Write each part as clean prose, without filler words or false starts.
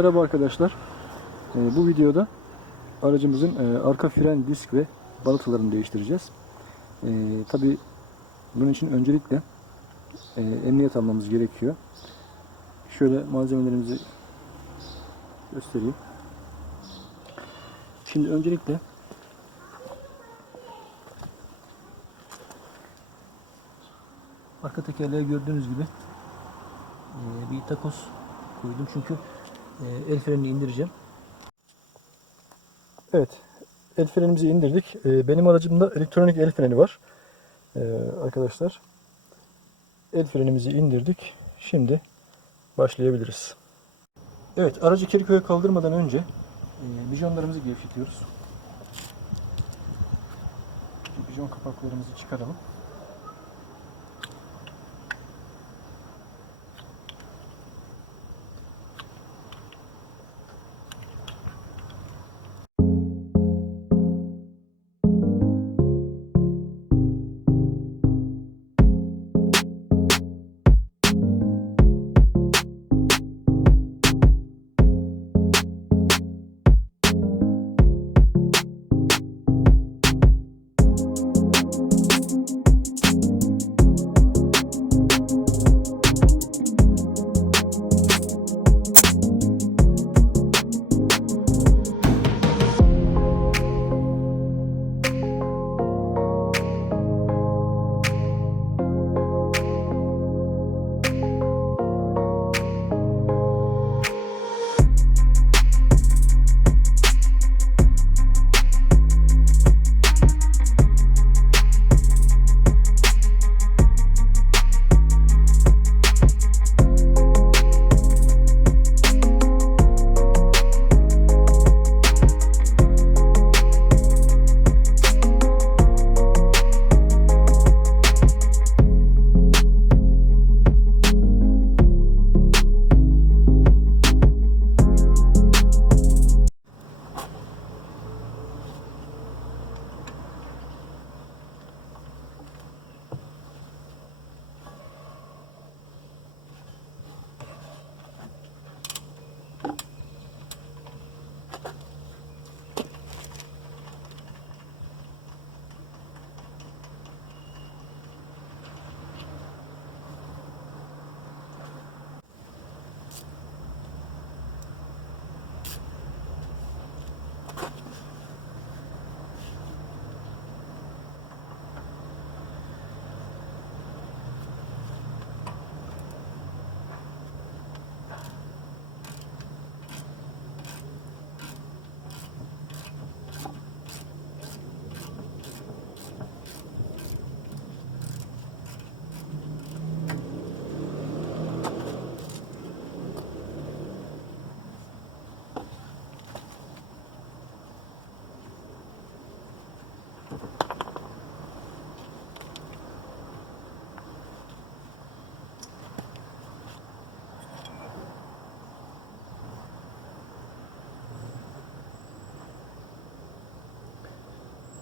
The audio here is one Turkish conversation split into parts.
Merhaba arkadaşlar. Bu videoda aracımızın arka fren disk ve balatalarını değiştireceğiz. Tabii bunun için öncelikle emniyet almamız gerekiyor. Şöyle malzemelerimizi göstereyim. Şimdi öncelikle arka tekerleğe gördüğünüz gibi bir takoz koydum çünkü el frenini indireceğim. Evet, el frenimizi indirdik. Benim aracımda elektronik el freni var. Arkadaşlar, el frenimizi indirdik. Şimdi başlayabiliriz. Evet, aracı Kiriköy'e kaldırmadan önce bijonlarımızı gevşetiyoruz. Bijon kapaklarımızı çıkaralım.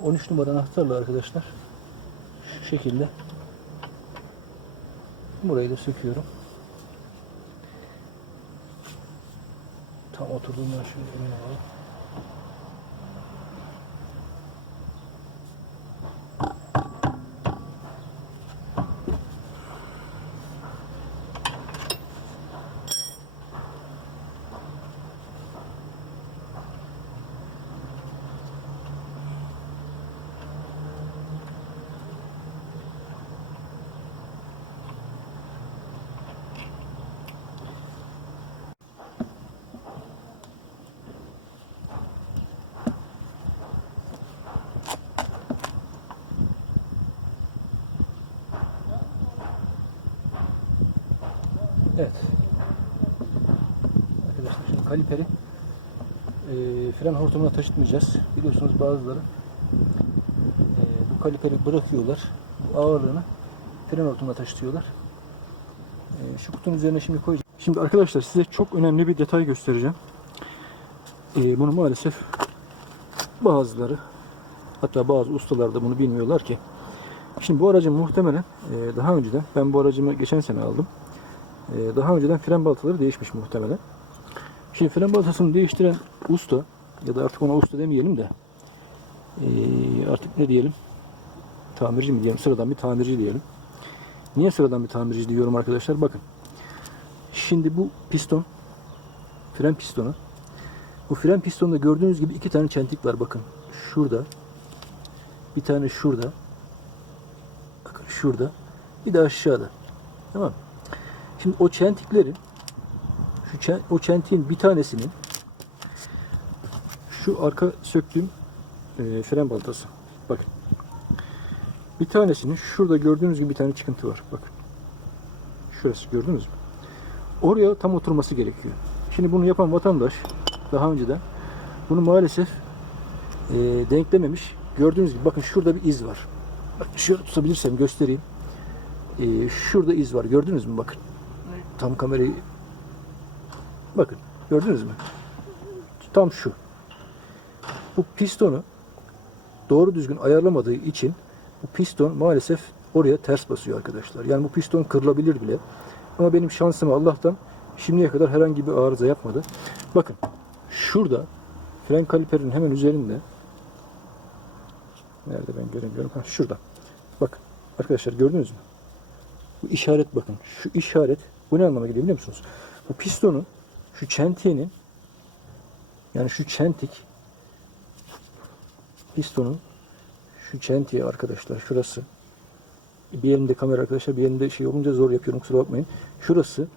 ...13 numara anahtarla arkadaşlar... ...şu şekilde... ...burayı da söküyorum. Tam oturduğundan şöyle emin olalım. Evet. Arkadaşlar şimdi kaliperi fren hortumuna taşıtmayacağız. Biliyorsunuz bazıları bu kaliperi bırakıyorlar. Bu ağırlığını fren hortumuna taşıtıyorlar. Şu kutunun üzerine şimdi koyacağım. Şimdi arkadaşlar size çok önemli bir detay göstereceğim. Bunu maalesef bazıları, hatta bazı ustalar da bunu bilmiyorlar ki. Şimdi bu aracın muhtemelen daha önceden, ben bu aracımı geçen sene aldım. Daha önceden fren balataları değişmiş muhtemelen. Şimdi fren balatasını değiştiren usta, ya da artık ona usta demeyelim de artık ne diyelim, tamirci mi diyelim, sıradan bir tamirci diyelim. Niye sıradan bir tamirci diyorum arkadaşlar? Bakın. Şimdi bu piston, fren pistonu. Bu fren pistonda gördüğünüz gibi 2 tane çentik var. Bakın. Şurada. Bir tane şurada. Bakın şurada. Bir de aşağıda. Tamam. Şimdi o çentiklerin, o çentiğin bir tanesinin, şu arka söktüğüm fren balatası. Bakın. Bir tanesinin şurada gördüğünüz gibi bir tane çıkıntı var. Bakın. Şurası gördünüz mü? Oraya tam oturması gerekiyor. Şimdi bunu yapan vatandaş daha önceden bunu maalesef denklememiş. Gördüğünüz gibi bakın şurada bir iz var. Bak şöyle tutabilirsem göstereyim. Şurada iz var. Gördünüz mü? Bakın. Tam kamerayı bakın. Gördünüz mü? Tam şu. Bu pistonu doğru düzgün ayarlamadığı için bu piston maalesef oraya ters basıyor arkadaşlar. Yani bu piston kırılabilir bile. Ama benim şansıma Allah'tan şimdiye kadar herhangi bir arıza yapmadı. Bakın şurada fren kaliperinin hemen üzerinde, nerede ben göremiyorum. Ha, şurada. Bakın arkadaşlar gördünüz mü? Bu işaret bakın. Şu işaret bu ne anlama geliyor biliyor musunuz? Bu pistonun şu çentiğinin, yani şu çentik pistonun şu çentiği arkadaşlar şurası. Bir elimde kamera arkadaşlar, bir elimde şey olunca zor yapıyorum, kusura bakmayın. Şurası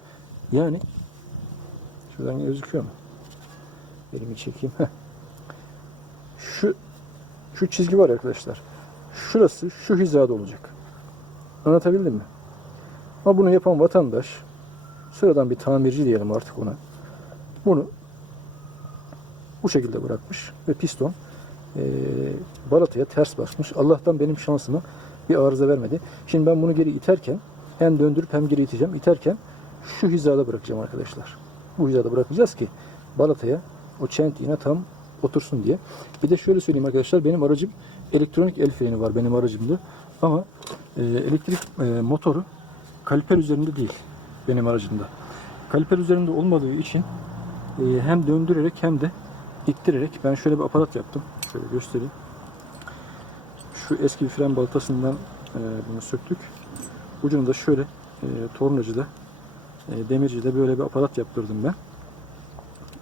yani şuradan gözüküyor mu? Elimi çekeyim. Heh. Şu çizgi var arkadaşlar. Şurası şu hizada olacak. Anlatabildim mi? Ama bunu yapan vatandaş, sıradan bir tamirci diyelim artık ona, bunu bu şekilde bırakmış ve piston balataya ters basmış. Allah'tan benim şansıma bir arıza vermedi. Şimdi ben bunu geri iterken hem döndürüp hem geri iteceğim. İterken şu hizada bırakacağım arkadaşlar. Bu hizada bırakacağız ki balataya o çentiğine tam otursun diye. Bir de şöyle söyleyeyim arkadaşlar, benim aracım elektronik el freni var benim aracımda. Ama elektrik motoru kaliper üzerinde değil benim aracımda. Kaliper üzerinde olmadığı için hem döndürerek hem de ittirerek ben şöyle bir aparat yaptım. Şöyle göstereyim. Şu eski bir fren baltasından bunu söktük. Ucunu da şöyle tornacıda, demircide böyle bir aparat yaptırdım ben.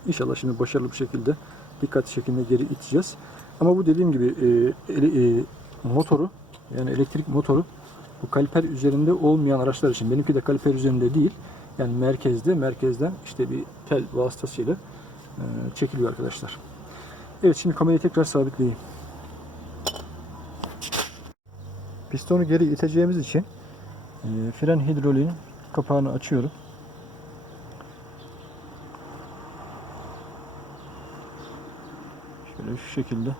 İnşallah şimdi başarılı bir şekilde, dikkatli şekilde geri iteceğiz. Ama bu dediğim gibi motoru, yani elektrik motoru bu kaliper üzerinde olmayan araçlar için. Benimki de kaliper üzerinde değil. Yani merkezden işte bir tel vasıtasıyla çekiliyor arkadaşlar. Evet, şimdi kamerayı tekrar sabitleyeyim. Pistonu geri iteceğimiz için fren hidroliğin kapağını açıyorum. Şöyle şu şekilde.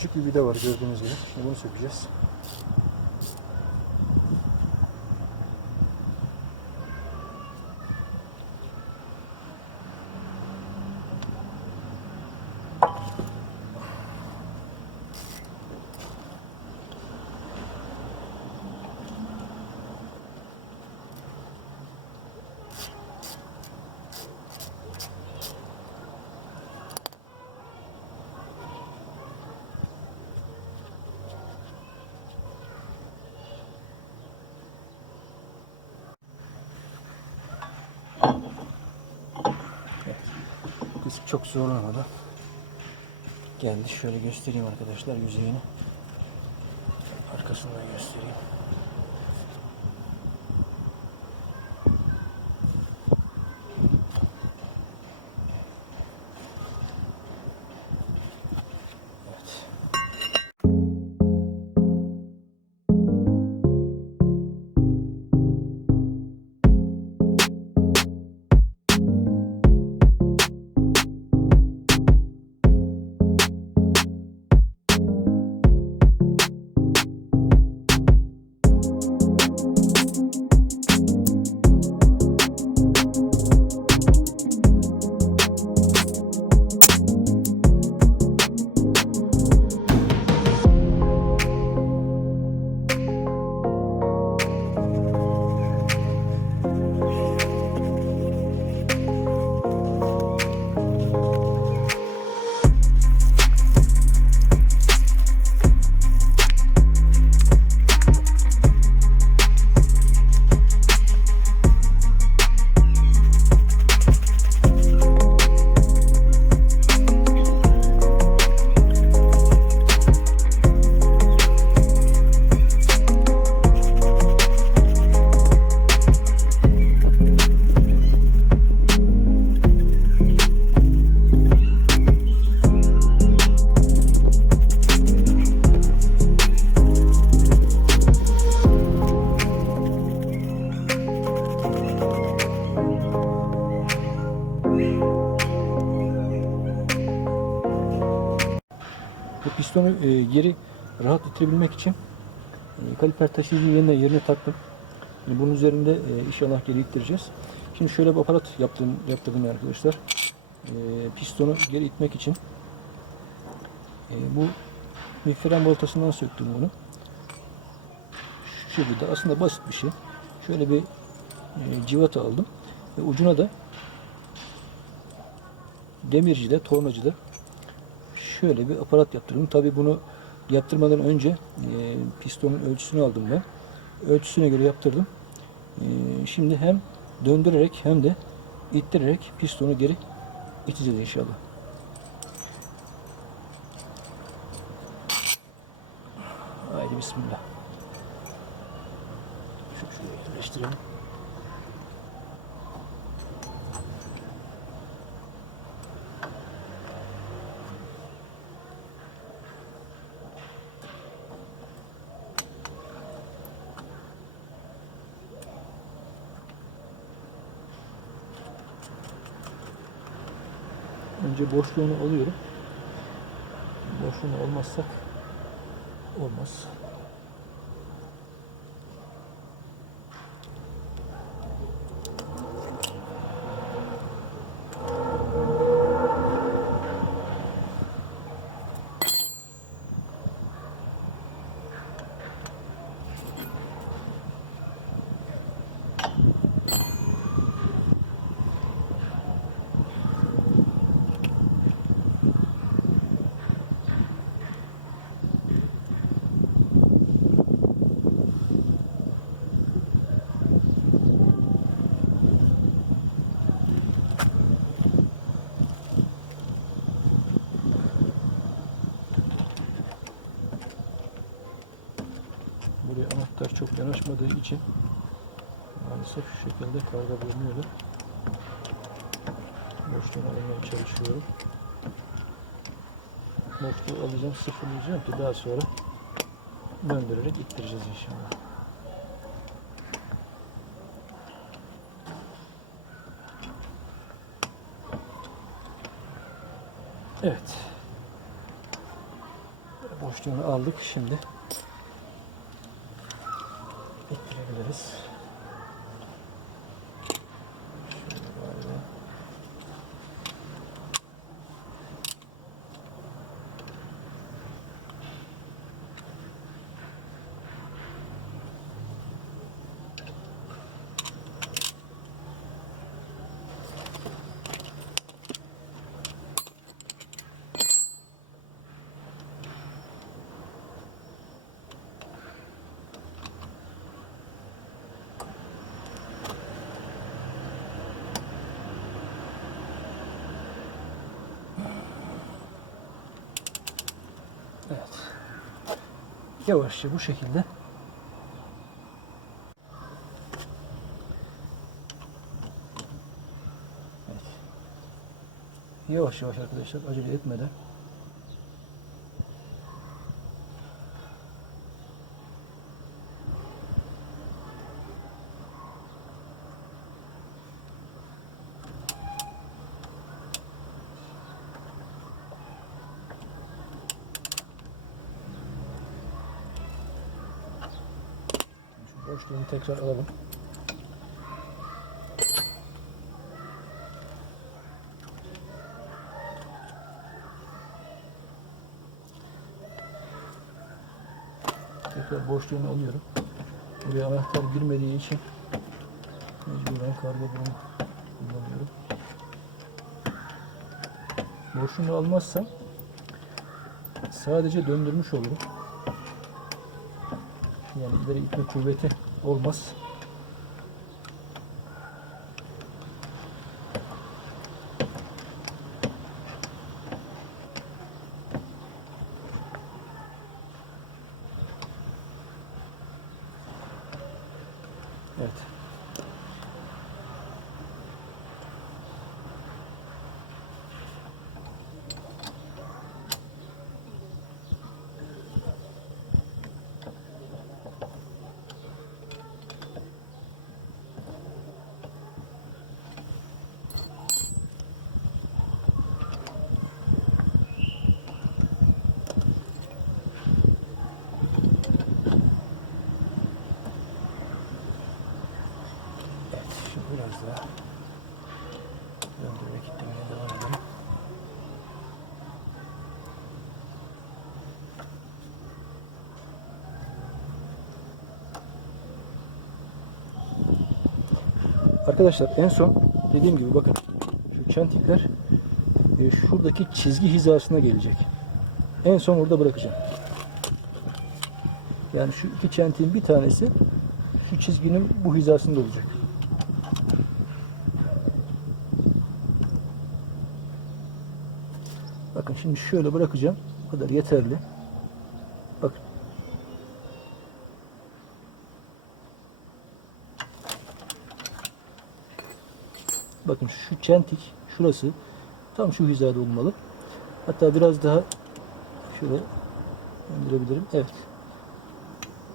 küçük bir vida var gördüğünüz gibi. Şimdi bunu sökeceğiz. Kısım çok zorlamadan geldi. Şöyle göstereyim arkadaşlar yüzeyini. Arkasından göstereyim. Evet. Bu pistonu geri rahat itirebilmek için kaliper taşıyıcıyı yerine taktım. Şimdi bunun üzerinde inşallah geri ittireceğiz. Şimdi şöyle bir aparat yaptırdım arkadaşlar. Pistonu geri itmek için bu bir fren baltasından söktüm bunu. Şu şekilde aslında basit bir şey. Şöyle bir civata aldım ve ucuna da demircide, tornacıda şöyle bir aparat yaptırdım. Tabii bunu yaptırmadan önce pistonun ölçüsünü aldım ben. Ölçüsüne göre yaptırdım. Şimdi hem döndürerek hem de ittirerek pistonu geri iteceğiz inşallah. Haydi bismillah. Şuraya yerleştirelim. Önce boşluğunu alıyorum. Boşluğunu almazsak olmaz. Buraya anahtar çok yanaşmadığı için maalesef şu şekilde karga bulunuyordu. Boşluğunu almaya çalışıyorum. Boşluğu alacağım, sıfırlayacağım ki daha sonra döndürerek ittireceğiz inşallah. Evet. boşluğunu aldık. Şimdi ettirebiliriz. Şöyle böyle. Evet. Yavaşça bu şekilde evet. Yavaş yavaş arkadaşlar, acele etmeden şu boşluğunu tekrar alalım. Tekrar boşluğunu alıyorum. Buraya anahtar girmediği için mecburen kargo bunu kullanıyorum. Boşluğunu almazsam sadece döndürmüş olurum. Yani ileri itme kuvveti olmaz. Evet. Şimdi biraz daha döndürerek gitmeye devam edelim. Arkadaşlar en son dediğim gibi bakın şu çentikler şuradaki çizgi hizasına gelecek. En son orada bırakacağım. Yani şu iki çentiğin bir tanesi şu çizginin bu hizasında olacak. Bakın şimdi şöyle bırakacağım. Bu kadar yeterli. Bakın. Bakın şu çentik şurası tam şu hizada olmalı. Hatta biraz daha şöyle indirebilirim. Evet.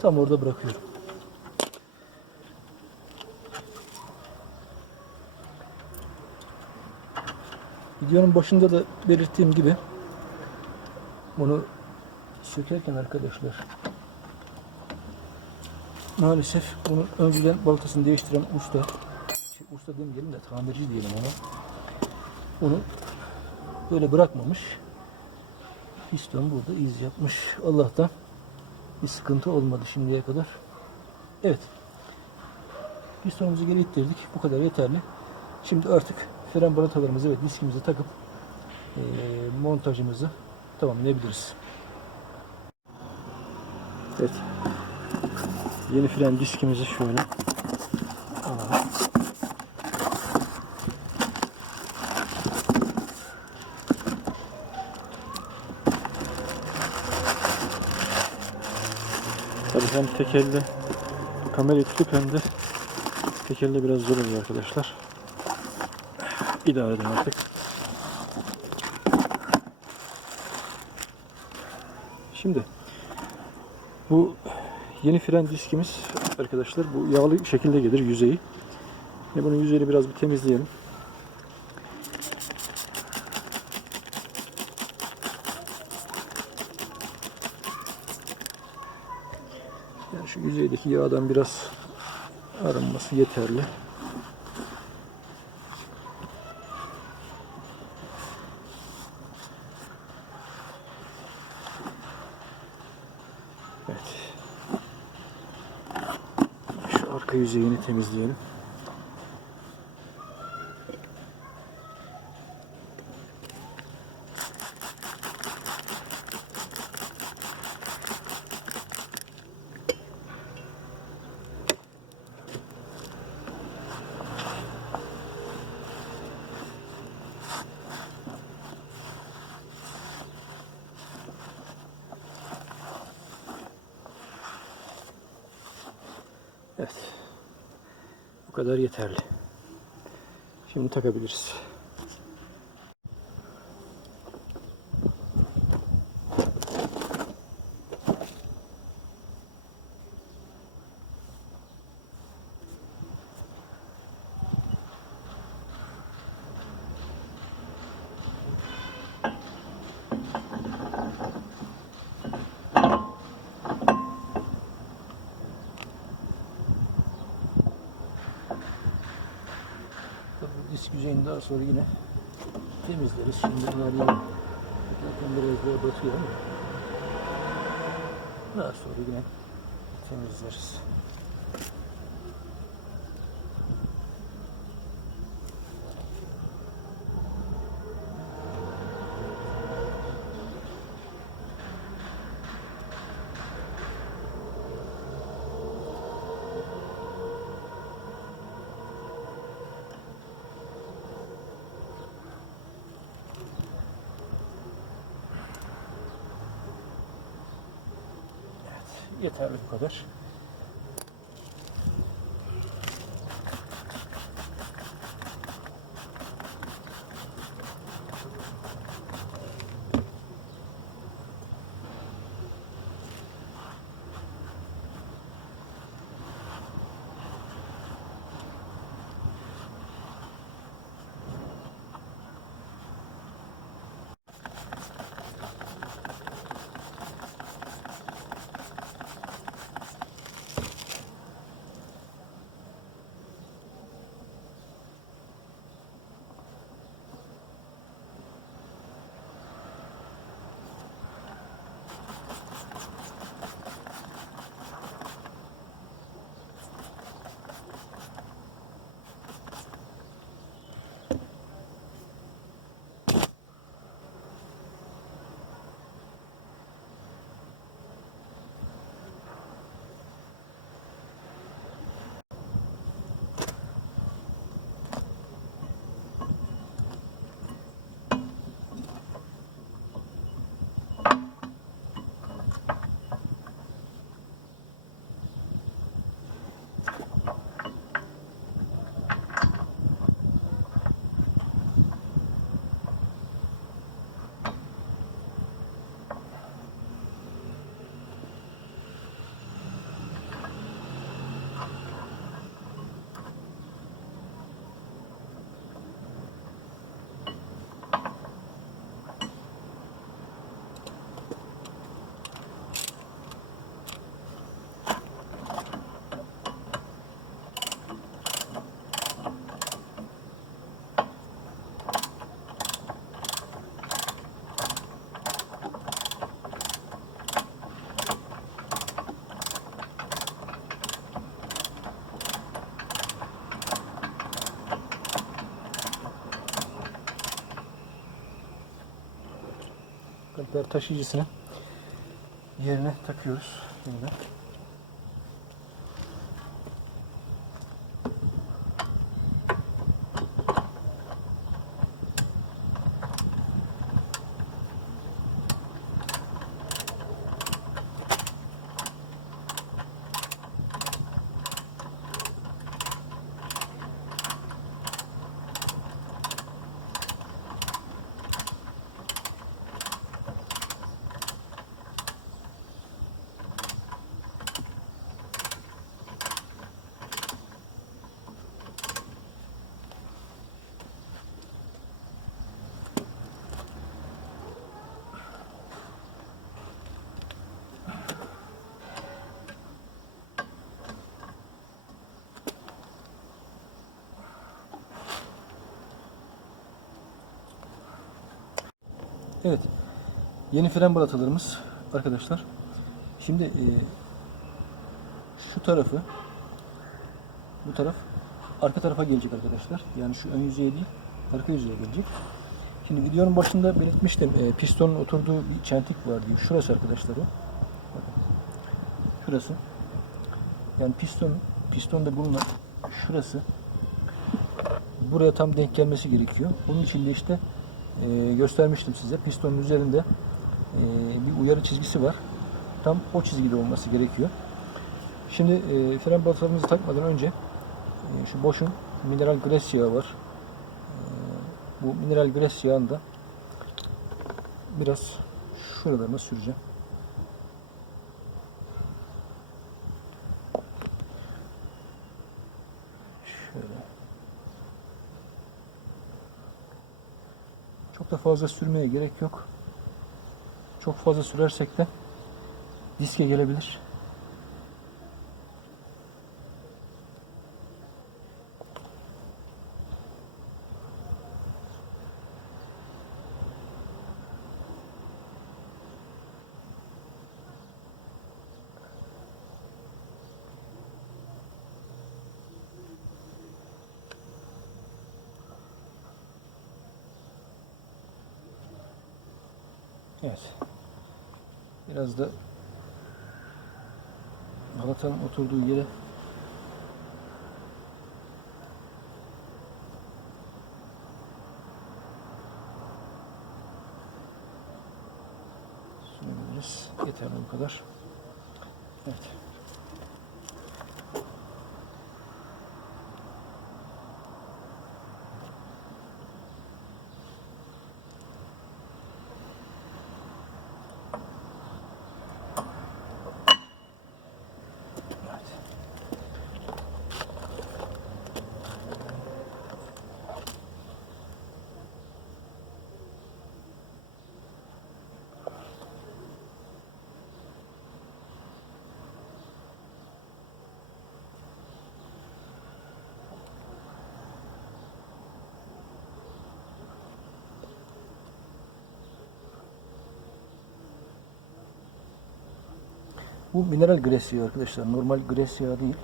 Tam orada bırakıyorum. Videonun başında da belirttiğim gibi bunu sökerken arkadaşlar maalesef bunu önceden baltasını değiştiren usta, usta demeyelim de tamirci diyelim ona, onu böyle bırakmamış. Piston burada iz yapmış. Allah'tan bir sıkıntı olmadı şimdiye kadar. Evet. Pistonumuzu geri ittirdik. Bu kadar yeterli. Şimdi artık fren balatalarımızı ve diskimizi takıp montajımızı tamamlayabiliriz. Evet. Yeni fren diskimizi şöyle alalım. Tabii hem tek elle kamerayı tutup hem de tek elle biraz zor oluyor arkadaşlar. İdare edin artık. Şimdi bu yeni fren diskimiz arkadaşlar bu yağlı şekilde gelir yüzeyi. Ve bunun yüzeyini biraz bir temizleyelim. yüzeydeki yağdan biraz arınması yeterli. Evet. Şu arka yüzeyini temizleyelim. Evet. Bu kadar yeterli. Şimdi takabiliriz. Disk yüzeyini daha sonra yine temizleriz. Şimdi bunlar yine zaten biraz daha batıyor ama daha sonra yine temizleriz. Yeterli bu kadar. Kaliper taşıyıcısını yerine takıyoruz. Şimdi. Evet. Yeni fren balatalarımız arkadaşlar. Şimdi şu tarafı, bu taraf arka tarafa gelecek arkadaşlar. Yani şu ön yüzeye değil, arka yüzeye gelecek. Şimdi videonun başında belirtmiştim. Pistonun oturduğu bir çentik var diye. Şurası arkadaşlar o. Bakın. Şurası. Yani pistonda bulunan şurası. Buraya tam denk gelmesi gerekiyor. Onun için de işte göstermiştim size. Pistonun üzerinde bir uyarı çizgisi var. Tam o çizgide olması gerekiyor. Şimdi fren balatalarımızı takmadan önce şu Bosch'un mineral gres yağı var. Bu mineral gres yağını da biraz şuralarına süreceğim. Şöyle. Çok da fazla sürmeye gerek yok. Çok fazla sürersek de diske gelebilir. Evet. Biraz da balatanın oturduğu yere sürüyoruz. Yeterli bu kadar. Evet. Bu mineral gres yağı arkadaşlar. Normal gres yağı değil.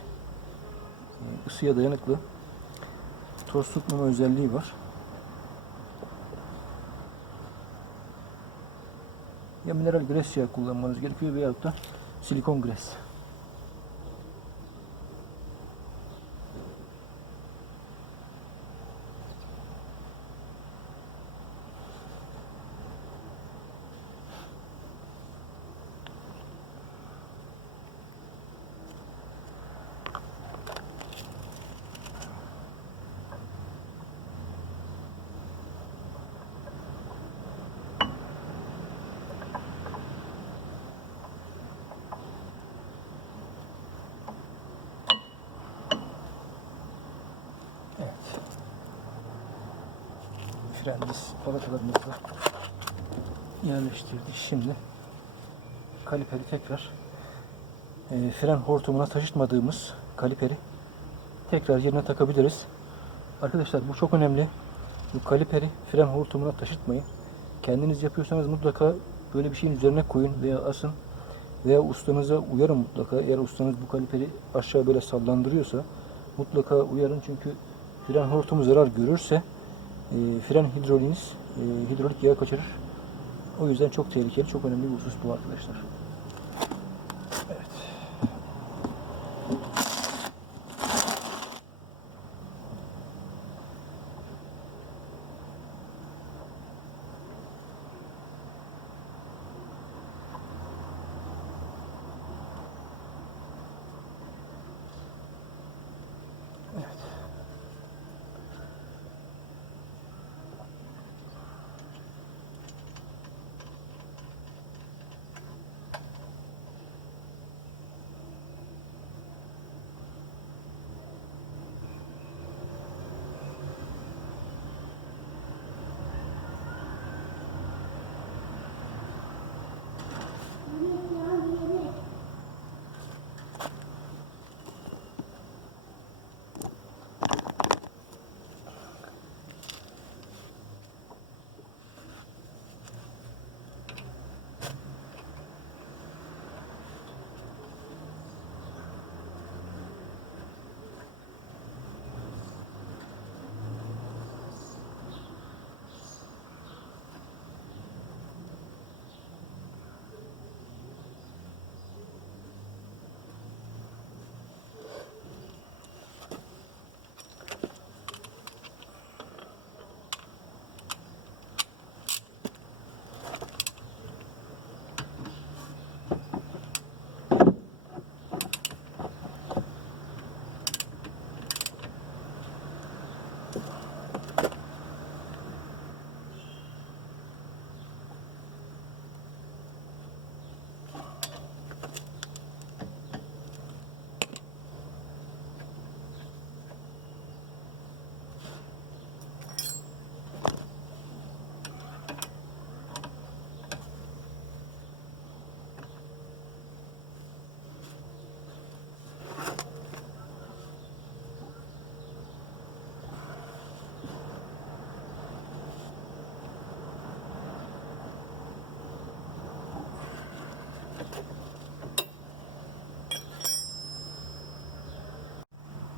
Isıya dayanıklı. Toz tutmama özelliği var. Ya mineral gres yağı kullanmanız gerekiyor veyahut da silikon gres. Evet. Fren disk balatalarımızı yerleştirdik. Şimdi kaliperi tekrar fren hortumuna taşıtmadığımız kaliperi tekrar yerine takabiliriz. Arkadaşlar bu çok önemli. Bu kaliperi fren hortumuna taşıtmayın. Kendiniz yapıyorsanız mutlaka böyle bir şeyin üzerine koyun veya asın. Veya ustanıza uyarın mutlaka. Eğer ustanız bu kaliperi aşağı böyle sallandırıyorsa mutlaka uyarın. Çünkü fren hortumu zarar görürse fren hidroliğiniz hidrolik yağ kaçırır. O yüzden çok tehlikeli, çok önemli bir husus bu arkadaşlar. Evet.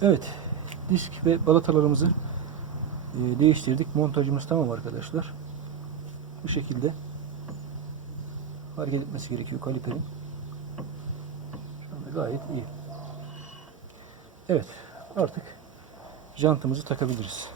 Evet, disk ve balatalarımızı değiştirdik. Montajımız tamam arkadaşlar. Bu şekilde hareket etmesi gerekiyor kaliperin. Şu anda gayet iyi. Evet, artık jantımızı takabiliriz.